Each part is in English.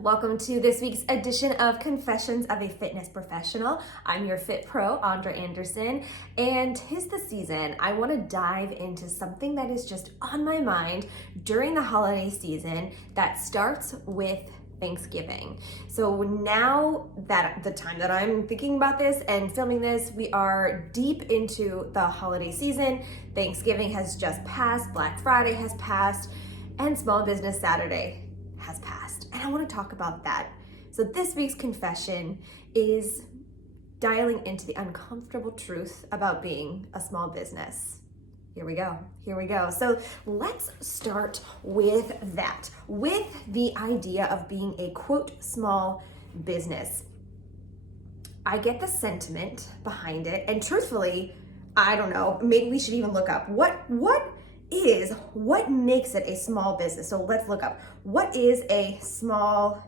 Welcome to this week's edition of Confessions of a Fitness Professional. I'm your Fit Pro, Andra Anderson, and 'tis the season. I want to dive into something that is just on my mind during the holiday season that starts with Thanksgiving. So now that the time that I'm thinking about this and filming this, we are deep into the holiday season. Thanksgiving has just passed, Black Friday has passed, and Small Business Saturday has passed. And I want to talk about that. So this week's confession is dialing into the uncomfortable truth about being a small business. Here we go. So let's start with that, with the idea of being a quote small business. I get the sentiment behind it, and truthfully, I don't know, maybe we should even look up what makes it a small business. So let's look up, what is a small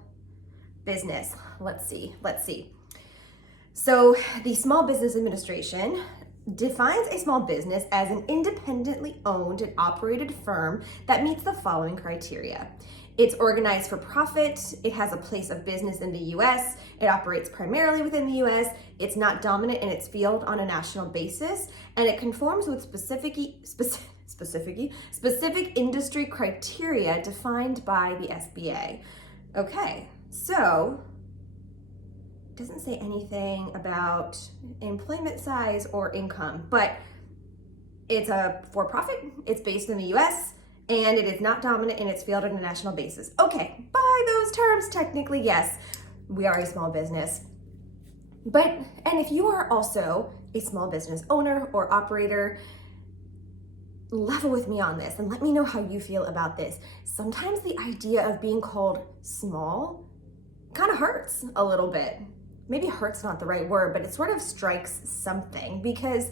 business? Let's see. So the Small Business Administration defines a small business as an independently owned and operated firm that meets the following criteria. It's organized for profit, it has a place of business in the US, it operates primarily within the US, it's not dominant in its field on a national basis, and it conforms with specific industry criteria defined by the SBA. Okay, so it doesn't say anything about employment size or income, but it's a for-profit, it's based in the US, and it is not dominant in its field on a national basis. Okay, by those terms, technically, yes, we are a small business. And if you are also a small business owner or operator, level with me on this and let me know how you feel about this. Sometimes the idea of being called small kind of hurts a little bit. Maybe hurt's not the right word, but it sort of strikes something because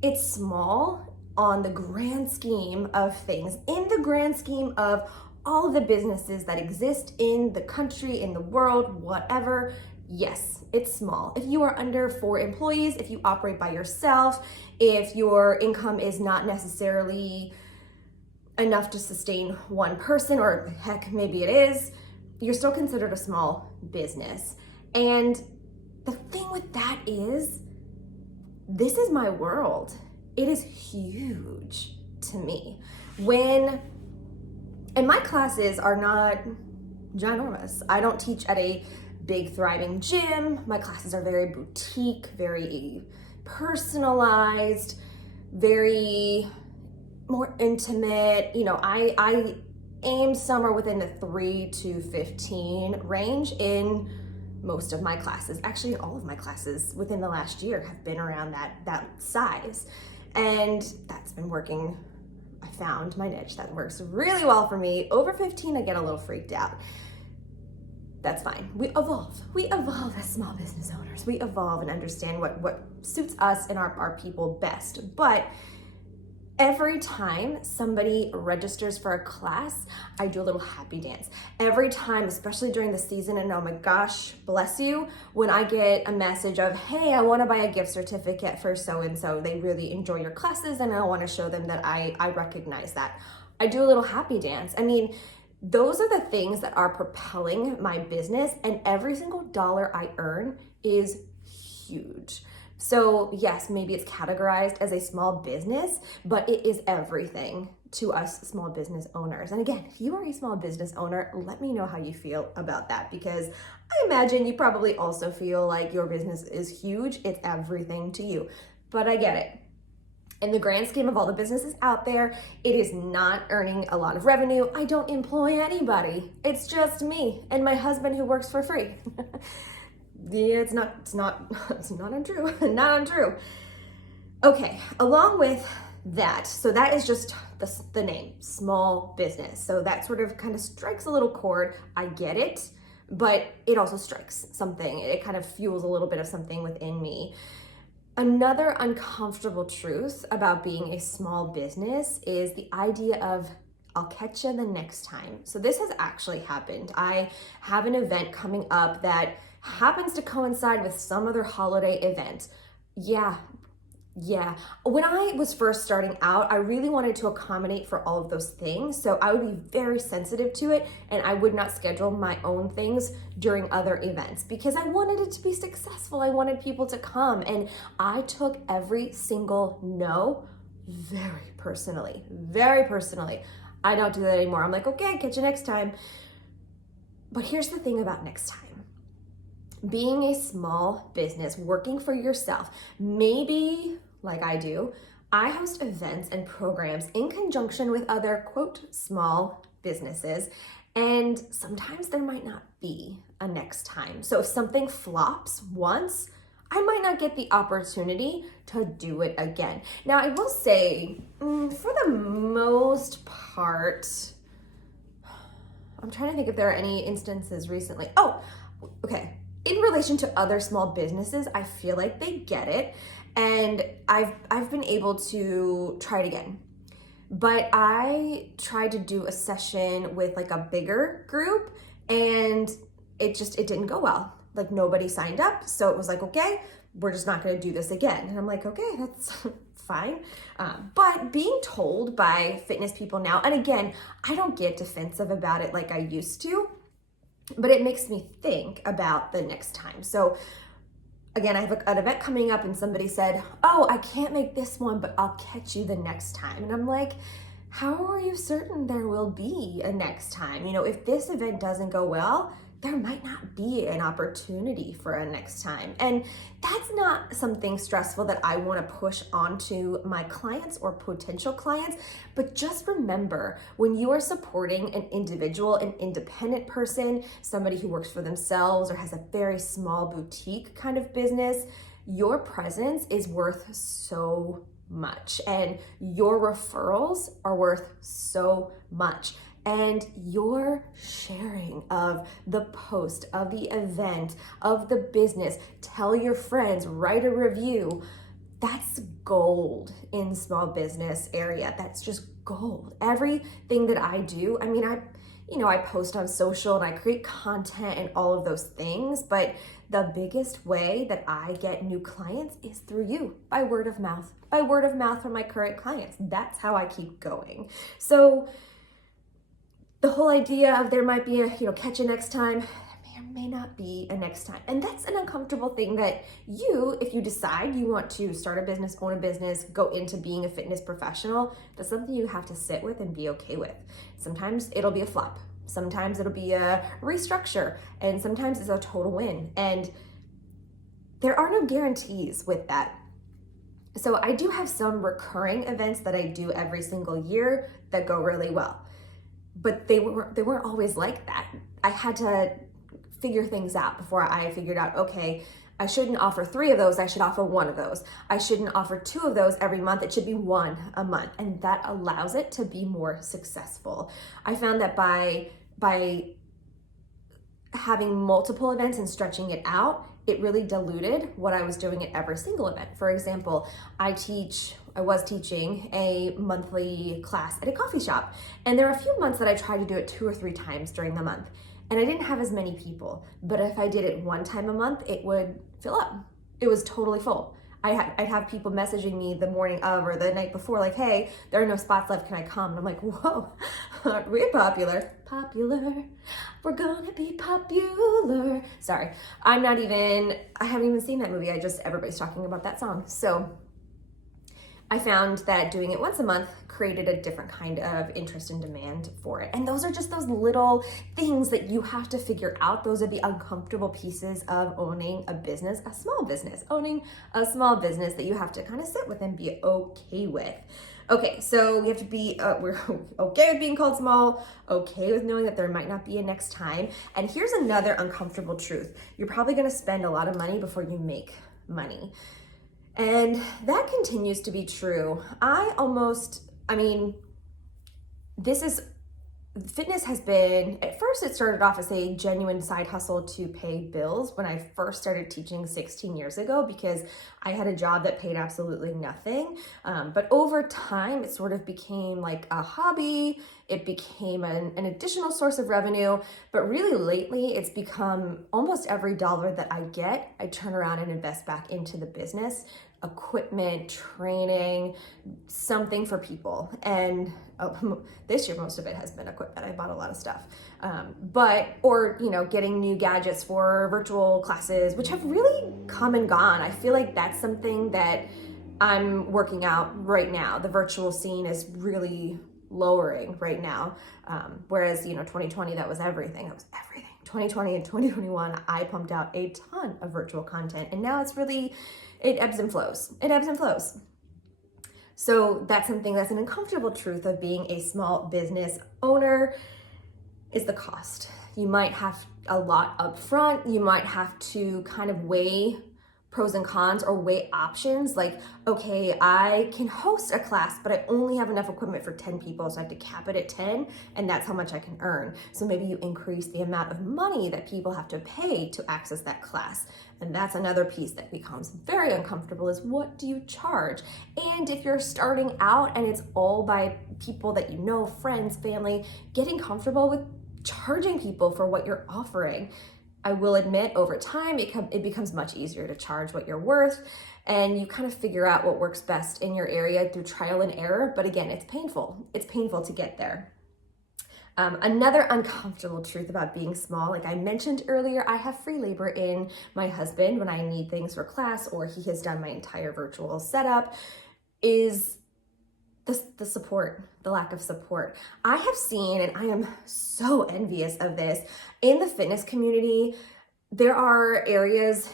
it's small on the grand scheme of things, in the grand scheme of all of the businesses that exist in the country, in the world, whatever. Yes, it's small. If you are under 4 employees, if you operate by yourself, if your income is not necessarily enough to sustain one person, or heck, maybe it is, you're still considered a small business. And the thing with that is, this is my world. It is huge to me. And my classes are not ginormous. I don't teach at a big thriving gym. My classes are very boutique, very personalized, very more intimate. You know, I aim somewhere within the 3 to 15 range in most of my classes. Actually, all of my classes within the last year have been around that size. And that's been working. I found my niche that works really well for me. Over 15, I get a little freaked out. That's fine. We evolve as small business owners. We evolve and understand what suits us and our people best. But every time somebody registers for a class, I do a little happy dance. Every time, especially during the season, and oh my gosh, bless you, when I get a message of, hey, I want to buy a gift certificate for so-and-so, they really enjoy your classes and I want to show them that I recognize that. I do a little happy dance. I mean, those are the things that are propelling my business, and every single dollar I earn is huge. So yes, maybe it's categorized as a small business, but it is everything to us small business owners. And again, if you are a small business owner, let me know how you feel about that, because I imagine you probably also feel like your business is huge. It's everything to you, but I get it. In the grand scheme of all the businesses out there, it is not earning a lot of revenue. I don't employ anybody. It's just me and my husband who works for free. Yeah, it's not untrue. Not untrue. Okay, along with that, so that is just the name, small business. So that sort of kind of strikes a little chord. I get it, but it also strikes something. It kind of fuels a little bit of something within me. Another uncomfortable truth about being a small business is the idea of, I'll catch you the next time. So this has actually happened. I have an event coming up that happens to coincide with some other holiday event. Yeah, Yeah. When I was first starting out, I really wanted to accommodate for all of those things. So I would be very sensitive to it, and I would not schedule my own things during other events because I wanted it to be successful. I wanted people to come, and I took every single no very personally, very personally. I don't do that anymore. I'm like, okay, catch you next time. But here's the thing about next time. Being a small business, working for yourself, maybe like I do, I host events and programs in conjunction with other, quote, small businesses. And sometimes there might not be a next time. So if something flops once, I might not get the opportunity to do it again. Now, I will say, for the most part, I'm trying to think if there are any instances recently. Oh, okay. In relation to other small businesses, I feel like they get it, and I've been able to try it again. But I tried to do a session with like a bigger group, and it didn't go well. Like nobody signed up, so it was like, okay, we're just not going to do this again. And I'm like, okay, that's fine. But being told by fitness people now, and again, I don't get defensive about it like I used to, but it makes me think about the next time. So again, I have an event coming up and somebody said, oh, I can't make this one, but I'll catch you the next time. And I'm like, how are you certain there will be a next time? You know, if this event doesn't go well, there might not be an opportunity for a next time. And that's not something stressful that I want to push onto my clients or potential clients. But just remember, when you are supporting an individual, an independent person, somebody who works for themselves or has a very small boutique kind of business, your presence is worth so much, and your referrals are worth so much. And your sharing of the post, of the event, of the business, tell your friends, write a review. That's gold in small business area. That's just gold. Everything that I do, I mean, I post on social and I create content and all of those things, but the biggest way that I get new clients is through you, by word of mouth from my current clients. That's how I keep going. So the whole idea of there might be catch you next time, there may or may not be a next time. And that's an uncomfortable thing that if you decide you want to start a business, own a business, go into being a fitness professional, that's something you have to sit with and be okay with. Sometimes it'll be a flop. Sometimes it'll be a restructure, and sometimes it's a total win. And there are no guarantees with that. So I do have some recurring events that I do every single year that go really well. But they weren't always like that. I had to figure things out before I figured out, okay, I shouldn't offer 3 of those, I should offer 1 of those. I shouldn't offer 2 of those every month, it should be 1 a month. And that allows it to be more successful. I found that by having multiple events and stretching it out, it really diluted what I was doing at every single event. For example, I was teaching a monthly class at a coffee shop, and there are a few months that I tried to do it 2 or 3 times during the month, and I didn't have as many people. But if I did it 1 time a month, it would fill up. It was totally full. I'd have people messaging me the morning of or the night before, like, hey, there are no spots left, can I come? And I'm like, whoa, aren't we popular? Popular, we're gonna be popular. Sorry, I haven't even seen that movie. Everybody's talking about that song. So I found that doing it once a month created a different kind of interest and demand for it. And those are just those little things that you have to figure out. Those are the uncomfortable pieces of owning a business, owning a small business that you have to kind of sit with and be okay with. Okay, so we have to be, we're okay with being called small, okay with knowing that there might not be a next time. And here's another uncomfortable truth. You're probably gonna spend a lot of money before you make money. And that continues to be true. Fitness has been, at first it started off as a genuine side hustle to pay bills when I first started teaching 16 years ago, because I had a job that paid absolutely nothing. But over time, it sort of became like a hobby it became an additional source of revenue. But really lately, it's become almost every dollar that I get, I turn around and invest back into the business, equipment, training, something for people. And this year, most of it has been equipment. I bought a lot of stuff. Or getting new gadgets for virtual classes, which have really come and gone. I feel like that's something that I'm working out right now. The virtual scene is really lowering right now. Whereas, 2020, that was everything. 2020 and 2021, I pumped out a ton of virtual content, and now it ebbs and flows. So that's something that's an uncomfortable truth of being a small business owner is the cost. You might have a lot up front. You might have to kind of weigh pros and cons or weigh options like, okay, I can host a class, but I only have enough equipment for 10 people, so I have to cap it at 10, and that's how much I can earn. So maybe you increase the amount of money that people have to pay to access that class. And that's another piece that becomes very uncomfortable is what do you charge? And if you're starting out and it's all by people that you know, friends, family, getting comfortable with charging people for what you're offering. I will admit over time, it becomes much easier to charge what you're worth, and you kind of figure out what works best in your area through trial and error. But again, it's painful. It's painful to get there. Another uncomfortable truth about being small, like I mentioned earlier, I have free labor in my husband when I need things for class, or he has done my entire virtual setup, is the support, the lack of support. I have seen, and I am so envious of this, in the fitness community, there are areas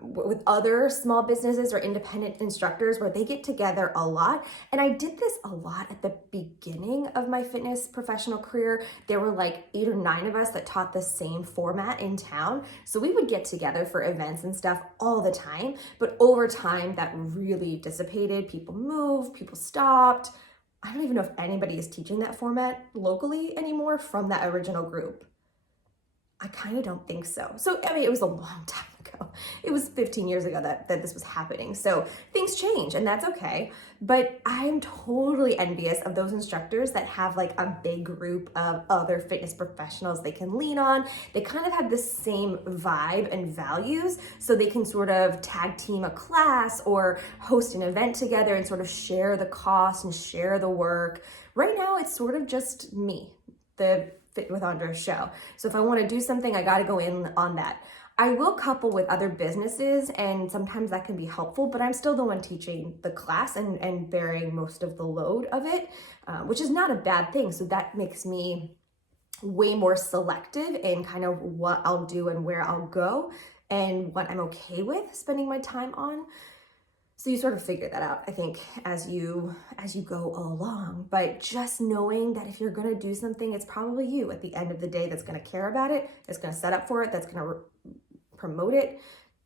with other small businesses or independent instructors where they get together a lot. And I did this a lot at the beginning of my fitness professional career. There were like 8 or 9 of us that taught the same format in town. So we would get together for events and stuff all the time. But over time, that really dissipated. People moved, people stopped. I don't even know if anybody is teaching that format locally anymore from that original group. I kind of don't think so. So, I mean, it was a long time ago. It was 15 years ago that this was happening. So things change, and that's okay. But I'm totally envious of those instructors that have like a big group of other fitness professionals they can lean on. They kind of have the same vibe and values, so they can sort of tag team a class or host an event together and sort of share the cost and share the work. Right now, it's sort of just me, the Fit with Andra show. So if I want to do something, I got to go in on that. I will couple with other businesses, and sometimes that can be helpful, but I'm still the one teaching the class and bearing most of the load of it, which is not a bad thing. So that makes me way more selective in kind of what I'll do and where I'll go and what I'm okay with spending my time on. So you sort of figure that out, I think, as you go along. But just knowing that if you're going to do something, it's probably you at the end of the day that's going to care about it, that's going to set up for it, that's going to promote it,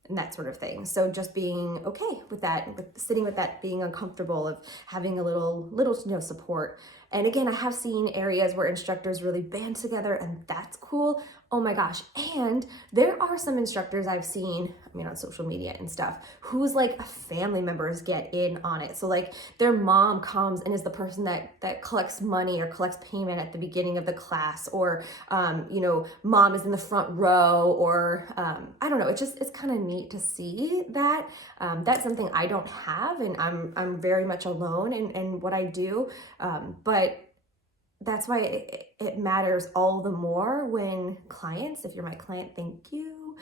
and that sort of thing. So just being okay with that, sitting with that, being uncomfortable, of having a little support. And again, I have seen areas where instructors really band together, and that's cool. Oh my gosh. And there are some instructors I've seen, on social media and stuff, whose like family members get in on it. So like their mom comes and is the person that collects money or collects payment at the beginning of the class, or, mom is in the front row, or I don't know. It's kind of neat to see that. That's something I don't have, and I'm very much alone in what I do. But that's why it matters all the more when clients, if you're my client, thank you,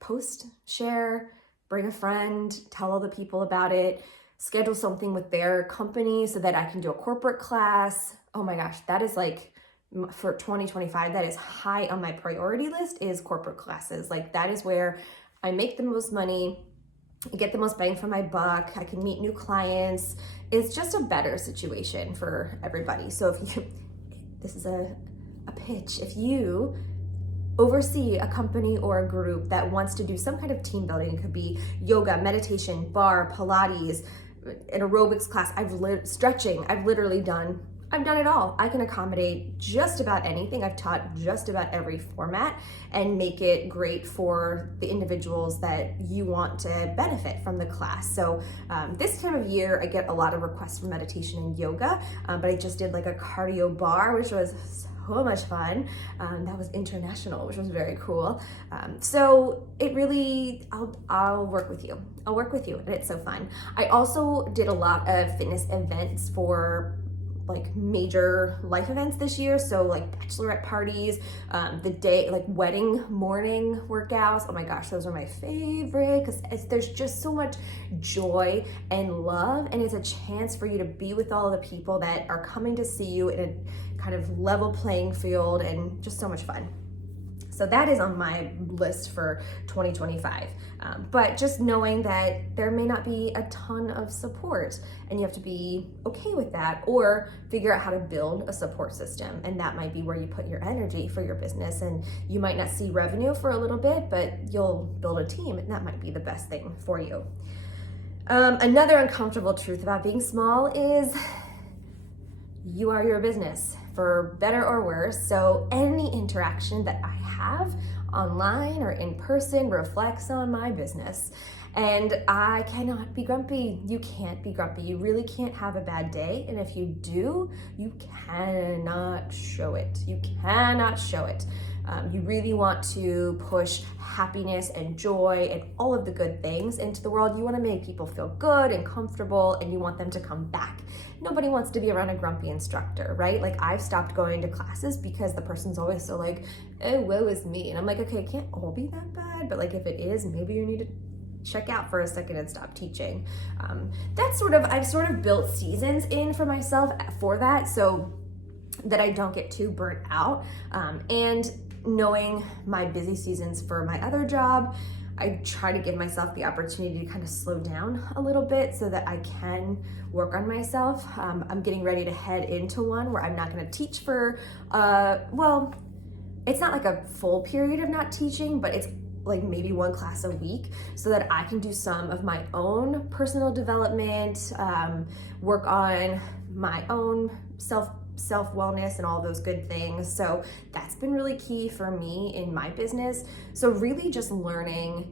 post, share, bring a friend, tell all the people about it, schedule something with their company so that I can do a corporate class. Oh my gosh, that is like, for 2025, that is high on my priority list, is corporate classes. Like that is where I make the most money, I get the most bang for my buck, I can meet new clients. It's just a better situation for everybody. So this is a pitch, if you oversee a company or a group that wants to do some kind of team building, it could be yoga, meditation, bar, Pilates, an aerobics class, stretching. I've literally done I've done it all. I can accommodate just about anything. I've taught just about every format and make it great for the individuals that you want to benefit from the class. So this time of year, I get a lot of requests for meditation and yoga, but I just did like a cardio bar, which was so much fun. That was international, which was very cool. So it really, I'll work with you. I'll work with you, and it's so fun. I also did a lot of fitness events for like major life events this year. So like bachelorette parties, the day, like wedding morning workouts. Oh my gosh, those are my favorite because there's just so much joy and love, and it's a chance for you to be with all the people that are coming to see you in a kind of level playing field, and just so much fun. So that is on my list for 2025. But just knowing that there may not be a ton of support, and you have to be okay with that, or figure out how to build a support system. And that might be where you put your energy for your business. And you might not see revenue for a little bit, but you'll build a team, and that might be the best thing for you. Another uncomfortable truth about being small is you are your business, for better or worse. So any interaction that I have online or in person reflects on my business. And I cannot be grumpy. You can't be grumpy. You really can't have a bad day. And if you do, you cannot show it. You cannot show it. You really want to push happiness and joy and all of the good things into the world. You want to make people feel good and comfortable, and you want them to come back. Nobody wants to be around a grumpy instructor, right? Like, I've stopped going to classes because the person's always so like, oh, woe is me. And I'm like, okay, it can't all be that bad, but like if it is, maybe you need to check out for a second and stop teaching. I've sort of built seasons in for myself for that, so that I don't get too burnt out. And knowing my busy seasons for my other job, I try to give myself the opportunity to kind of slow down a little bit so that I can work on myself. I'm getting ready to head into one where I'm not going to teach for, it's not like a full period of not teaching, but it's like maybe one class a week, so that I can do some of my own personal development, work on my own self-wellness and all those good things. So that's been really key for me in my business. So really just learning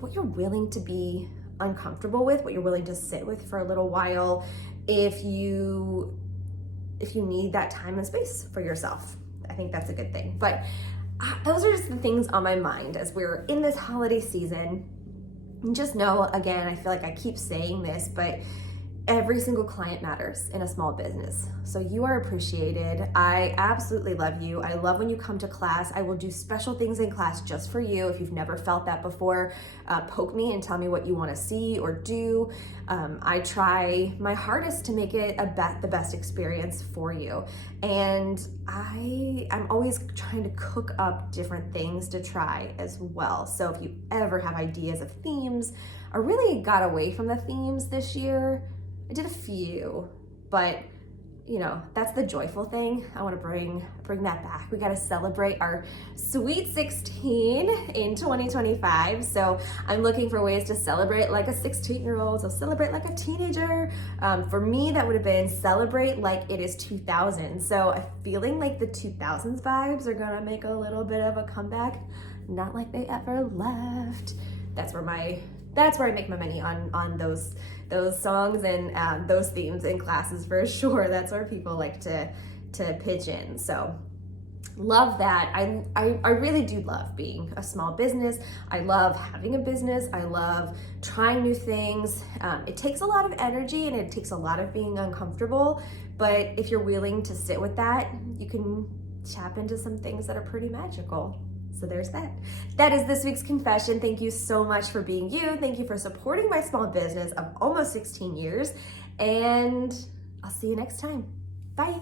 what you're willing to be uncomfortable with, what you're willing to sit with for a little while, if you need that time and space for yourself. I think that's a good thing. But those are just the things on my mind as we're in this holiday season. And just know, again, I feel like I keep saying this, but every single client matters in a small business. So you are appreciated. I absolutely love you. I love when you come to class. I will do special things in class just for you. If you've never felt that before, poke me and tell me what you want to see or do. I try my hardest to make it the best experience for you. And I'm always trying to cook up different things to try as well. So if you ever have ideas of themes, I really got away from the themes this year. I did a few, but that's the joyful thing. I want to bring that back. We got to celebrate our Sweet 16 in 2025. So I'm looking for ways to celebrate like a 16-year-old, so celebrate like a teenager. For me, that would have been celebrate like it is 2000. So I'm feeling like the 2000s vibes are gonna make a little bit of a comeback. Not like they ever left. That's where I make my money on those songs and those themes in classes for sure. That's where people like to pitch in. So love that. I really do love being a small business. I love having a business. I love trying new things. It takes a lot of energy and it takes a lot of being uncomfortable, but if you're willing to sit with that, you can tap into some things that are pretty magical. So there's that. That is this week's confession. Thank you so much for being you. Thank you for supporting my small business of almost 16 years. And I'll see you next time. Bye.